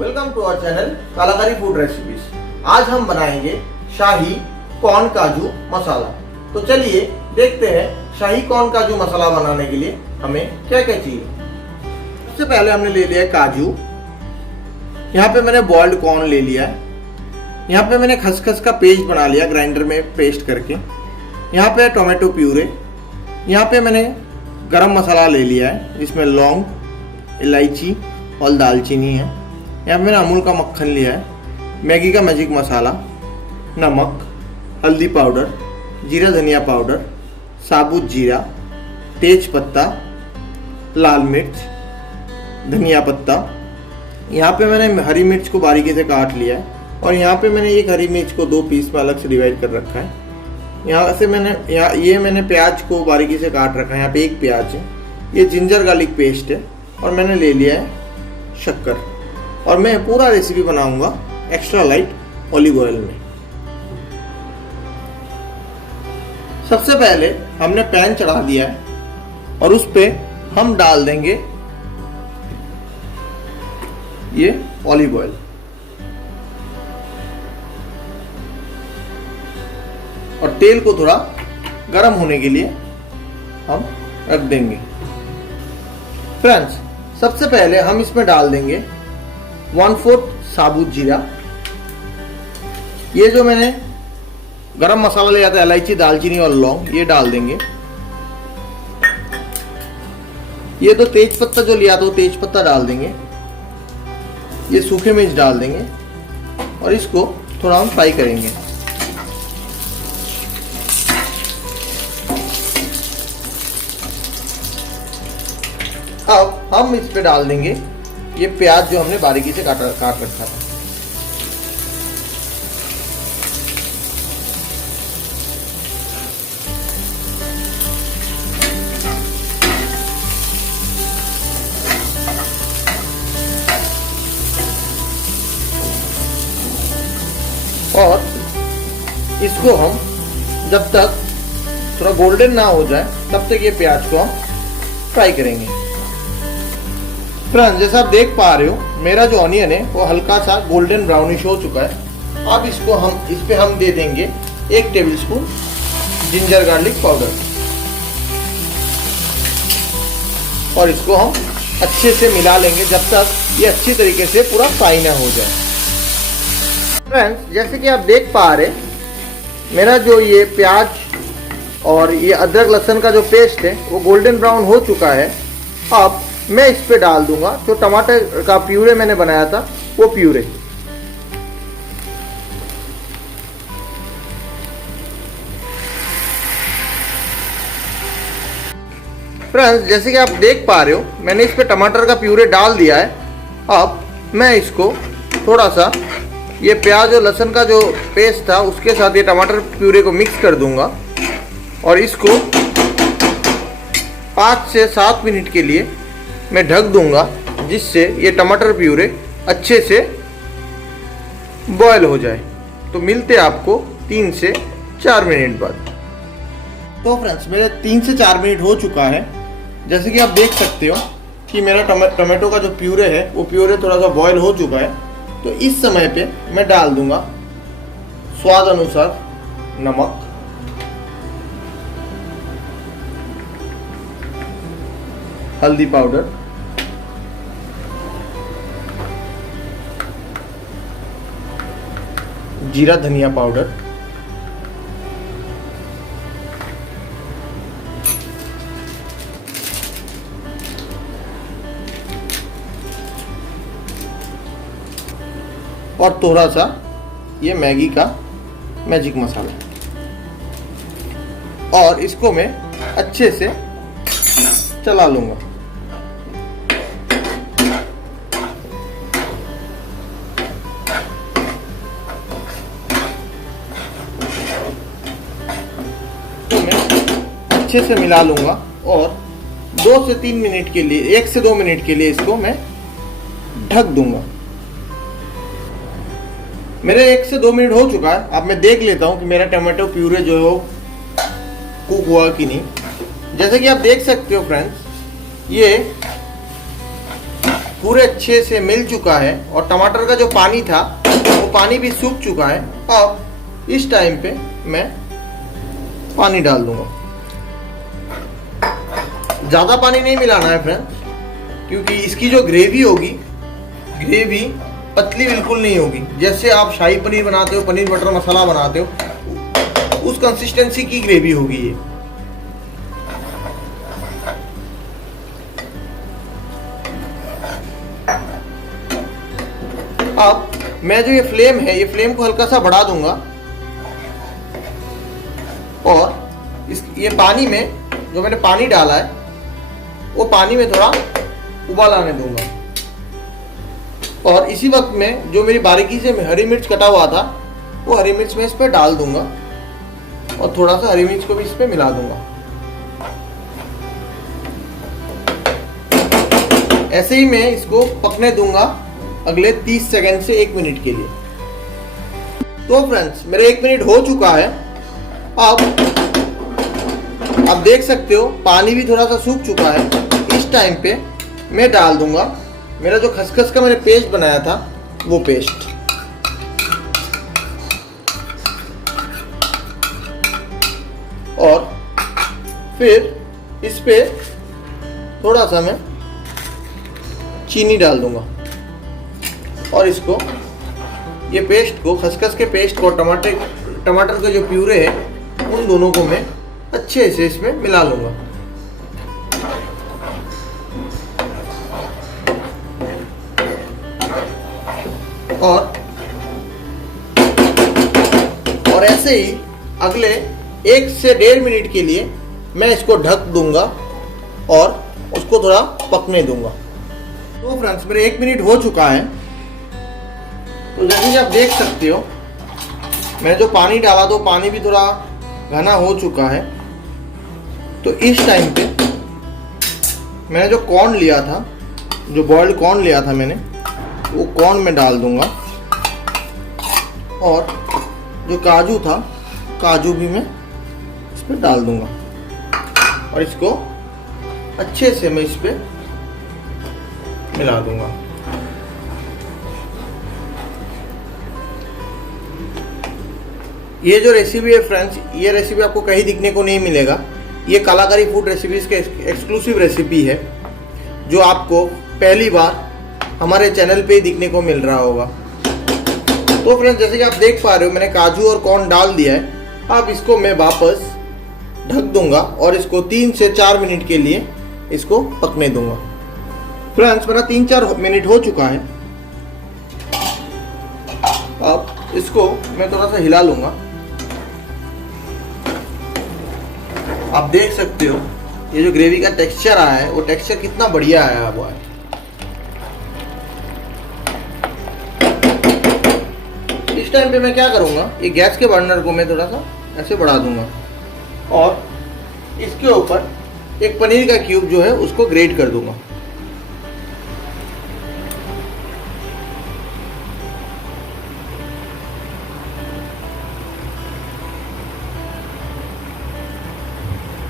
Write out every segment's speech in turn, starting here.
Welcome to our channel कलाकारी food recipes. आज हम बनाएंगे शाही कॉर्न काजू मसाला। तो चलिए देखते हैं शाही कॉर्न काजू मसाला बनाने के लिए हमें क्या क्या चाहिए। सबसे पहले हमने ले लिया है काजू। यहाँ पे मैंने बॉइल्ड कॉर्न ले लिया है। यहाँ पे मैंने खसखस का पेस्ट बना लिया ग्राइंडर में पेस्ट करके। यहाँ पे टोमेटो प्यूरे। यहाँ पे मैंने गरम मसाला ले लिया है, इसमें लौंग, इलायची और दालचीनी है। यहाँ पे मैंने अमूल का मक्खन लिया है, मैगी का मैजिक मसाला, नमक, हल्दी पाउडर, जीरा धनिया पाउडर, साबुत जीरा, तेज पत्ता, लाल मिर्च, धनिया पत्ता। यहाँ पे मैंने हरी मिर्च को बारीकी से काट लिया है और यहाँ पे मैंने एक हरी मिर्च को 2 पीस में अलग से डिवाइड कर रखा है। यहाँ से मैंने प्याज को बारीकी से काट रखा है। यहाँ पे एक प्याज है। ये जिंजर गार्लिक पेस्ट है और मैंने ले लिया है शक्कर। और मैं पूरा रेसिपी बनाऊंगा एक्स्ट्रा लाइट ऑलिव ऑयल में। सबसे पहले हमने पैन चढ़ा दिया है और उस पे हम डाल देंगे ये ऑलिव ऑयल और तेल को थोड़ा गर्म होने के लिए हम रख देंगे। फ्रेंड्स, सबसे पहले हम इसमें डाल देंगे 1/4 साबुत जीरा। ये जो मैंने गरम मसाला लिया था, इलायची, दालचीनी और लौंग, ये डाल देंगे। ये तो तेज पत्ता जो लिया था वो तेज पत्ता डाल देंगे। ये सूखे मिर्च डाल देंगे और इसको थोड़ा हम फ्राई करेंगे। अब हम इस पे डाल देंगे ये प्याज जो हमने बारीकी से काट रखा था। और इसको हम जब तक थोड़ा गोल्डन ना हो जाए तब तक ये प्याज को हम फ्राई करेंगे। फ्रेंड्स, जैसा आप देख पा रहे हो मेरा जो ऑनियन है वो हल्का सा गोल्डन ब्राउनिश हो चुका है। अब इस पे हम दे देंगे 1 टेबलस्पून जिंजर गार्लिक पाउडर और इसको हम अच्छे से मिला लेंगे जब तक ये अच्छी तरीके से पूरा फ्राई ना हो जाए। फ्रेंड्स, जैसे कि आप देख पा रहे मेरा जो ये प्याज और ये अदरक लहसुन का जो पेस्ट है वो गोल्डन ब्राउन हो चुका है। अब मैं इस पे डाल दूंगा जो टमाटर का प्यूरे मैंने बनाया था वो प्यूरे। फ्रेंड्स, जैसे कि आप देख पा रहे हो मैंने इस पे टमाटर का प्यूरे डाल दिया है। अब मैं इसको थोड़ा सा ये प्याज और लहसुन का जो पेस्ट था उसके साथ ये टमाटर प्यूरे को मिक्स कर दूंगा और इसको 5 से 7 मिनट के लिए मैं ढक दूंगा, जिससे ये टमाटर प्यूरे अच्छे से बॉयल हो जाए। तो मिलते हैं आपको 3 से 4 मिनट बाद। तो फ्रेंड्स, मेरे 3 से 4 मिनट हो चुका है। जैसे कि आप देख सकते हो कि मेरा टमाटो का जो प्यूरे है वो प्यूरे थोड़ा सा बॉयल हो चुका है। तो इस समय पे मैं डाल दूंगा स्वाद अनुसार नमक, हल्दी पाउडर, जीरा धनिया पाउडर, और थोड़ा सा ये मैगी का मैजिक मसाला। और इसको मैं अच्छे से चला लूंगा। तो मैं अच्छे से मिला लूंगा और 2 से 3 मिनट के लिए 1 से 2 मिनट के लिए इसको मैं ढक दूंगा। मेरे 1 से 2 मिनट हो चुका है। अब मैं देख लेता हूं कि मेरा टमाटो प्यूरे जो है वो कुक हुआ कि नहीं। जैसे कि आप देख सकते हो फ्रेंड्स, ये पूरे अच्छे से मिल चुका है और टमाटर का जो पानी था वो पानी भी सूख चुका है। अब इस टाइम पे मैं पानी डाल दूंगा। ज़्यादा पानी नहीं मिलाना है फ्रेंड्स, क्योंकि इसकी जो ग्रेवी होगी, ग्रेवी पतली बिल्कुल नहीं होगी। जैसे आप शाही पनीर बनाते हो, पनीर बटर मसाला बनाते हो, उस कंसिस्टेंसी की ग्रेवी होगी ये। अब मैं जो ये फ्लेम है, ये फ्लेम को हल्का सा बढ़ा दूंगा और ये पानी में जो मैंने पानी डाला है वो पानी में थोड़ा उबाल आने दूंगा। और इसी वक्त में जो मेरी बारीकी से हरी मिर्च कटा हुआ था वो हरी मिर्च में इस पर डाल दूंगा और थोड़ा सा हरी मिर्च को भी इस पर मिला दूंगा। ऐसे ही मैं इसको पकने दूंगा अगले 30 सेकंड से 1 मिनट के लिए। तो फ्रेंड्स मेरे 1 मिनट हो चुका है। अब आप देख सकते हो पानी भी थोड़ा सा सूख चुका है। इस टाइम पे मैं डाल दूंगा मेरा जो खसखस का मैंने पेस्ट बनाया था वो पेस्ट। और फिर इस पे थोड़ा सा मैं चीनी डाल दूंगा और इसको, ये पेस्ट को, खसखस के पेस्ट को, टमाटर के जो प्यूरे है उन दोनों को मैं अच्छे से इसमें मिला लूंगा। और ऐसे ही अगले 1 से 1.5 मिनट के लिए मैं इसको ढक दूंगा और उसको थोड़ा पकने दूंगा। तो फ्रेंड्स मेरे 1 मिनट हो चुका है। तो जैसे कि आप देख सकते हो मैंने जो पानी डाला तो पानी भी थोड़ा घना हो चुका है। तो इस टाइम पे मैंने जो कॉर्न लिया था, जो बॉइल्ड कॉर्न लिया था मैंने, वो कॉर्न में डाल दूंगा और जो काजू था, काजू भी मैं इस पर डाल दूंगा और इसको अच्छे से मैं इस पर मिला दूंगा। ये जो रेसिपी है फ्रेंड्स, ये रेसिपी आपको कहीं दिखने को नहीं मिलेगा। ये कलाकारी फूड रेसिपीज के एक्सक्लूसिव रेसिपी है जो आपको पहली बार हमारे चैनल पे ही दिखने को मिल रहा होगा। तो फ्रेंड्स जैसे कि आप देख पा रहे हो मैंने काजू और कॉर्न डाल दिया है। अब इसको मैं वापस ढक दूंगा और इसको 3 से 4 मिनट के लिए इसको पकने दूंगा। फ्रेंड्स मेरा 3-4 मिनट हो चुका है। अब इसको मैं थोड़ा सा हिला लूंगा। आप देख सकते हो ये जो ग्रेवी का टेक्सचर आया है वो टेक्सचर कितना बढ़िया आया हुआ है। इस टाइम पे मैं क्या करूंगा, ये गैस के बर्नर को मैं थोड़ा सा ऐसे बढ़ा दूंगा और इसके ऊपर एक पनीर का क्यूब जो है उसको ग्रेट कर दूंगा।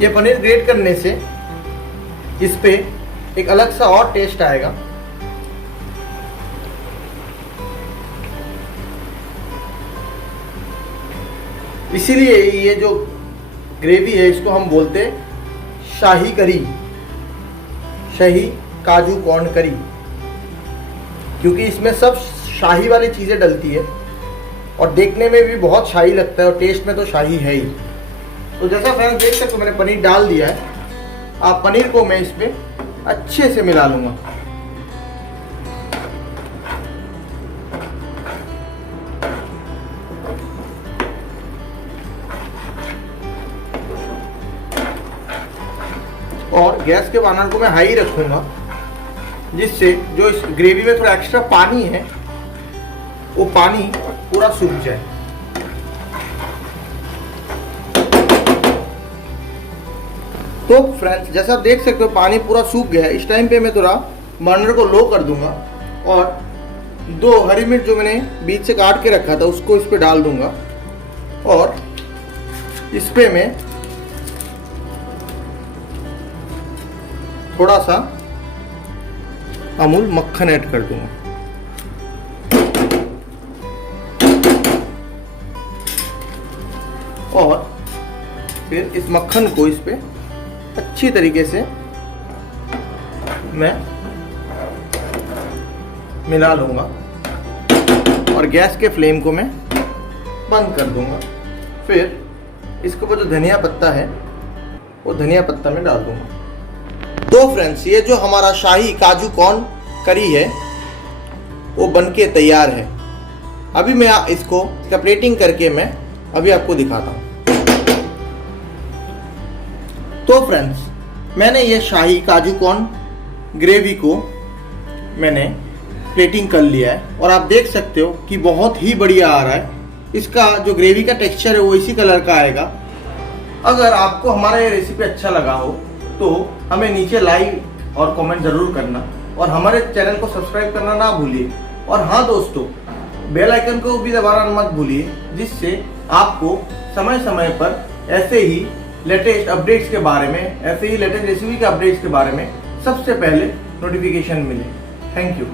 ये पनीर ग्रेट करने से इस पे एक अलग सा और टेस्ट आएगा। इसीलिए ये जो ग्रेवी है इसको हम बोलते हैं शाही करी, शाही काजू कॉर्न करी, क्योंकि इसमें सब शाही वाली चीज़ें डलती है और देखने में भी बहुत शाही लगता है और टेस्ट में तो शाही है ही। तो जैसा फ्रेंड्स देख सकते हो मैंने पनीर डाल दिया है। अब पनीर को मैं इस पे अच्छे से मिला लूंगा। और गैस के बर्नर को मैं हाई रखूंगा जिससे जो इस ग्रेवी में थोड़ा एक्स्ट्रा पानी है वो पानी पूरा सूख जाए। तो फ्रेंड्स जैसा आप देख सकते हो पानी पूरा सूख गया है। इस टाइम पे मैं थोड़ा बर्नर को लो कर दूंगा और 2 हरी मिर्च जो मैंने बीच से काट के रखा था उसको इस पे डाल दूंगा और इस पे मैं थोड़ा सा अमूल मक्खन ऐड कर दूंगा। और फिर इस मक्खन को इस पे अच्छी तरीके से मैं मिला लूंगा और गैस के फ्लेम को मैं बंद कर दूंगा। फिर इसके ऊपर जो धनिया पत्ता है वो धनिया पत्ता में डाल दूंगा। तो फ्रेंड्स, ये जो हमारा शाही काजू कॉर्न करी है वो बनके तैयार है। अभी मैं इसको प्लेटिंग करके मैं अभी आपको दिखाता हूँ। तो फ्रेंड्स, मैंने ये शाही काजू कॉर्न ग्रेवी को मैंने प्लेटिंग कर लिया है और आप देख सकते हो कि बहुत ही बढ़िया आ रहा है। इसका जो ग्रेवी का टेक्सचर है वो इसी कलर का आएगा। अगर आपको हमारा ये रेसिपी अच्छा लगा हो तो हमें नीचे लाइक और कमेंट ज़रूर करना और हमारे चैनल को सब्सक्राइब करना ना भूलिए। और हाँ दोस्तों, बेल आइकन को भी दबाना मत भूलिए, जिससे आपको समय समय पर ऐसे ही लेटेस्ट अपडेट्स के बारे में, ऐसे ही लेटेस्ट रेसिपी के अपडेट्स के बारे में सबसे पहले नोटिफिकेशन मिले। Thank you.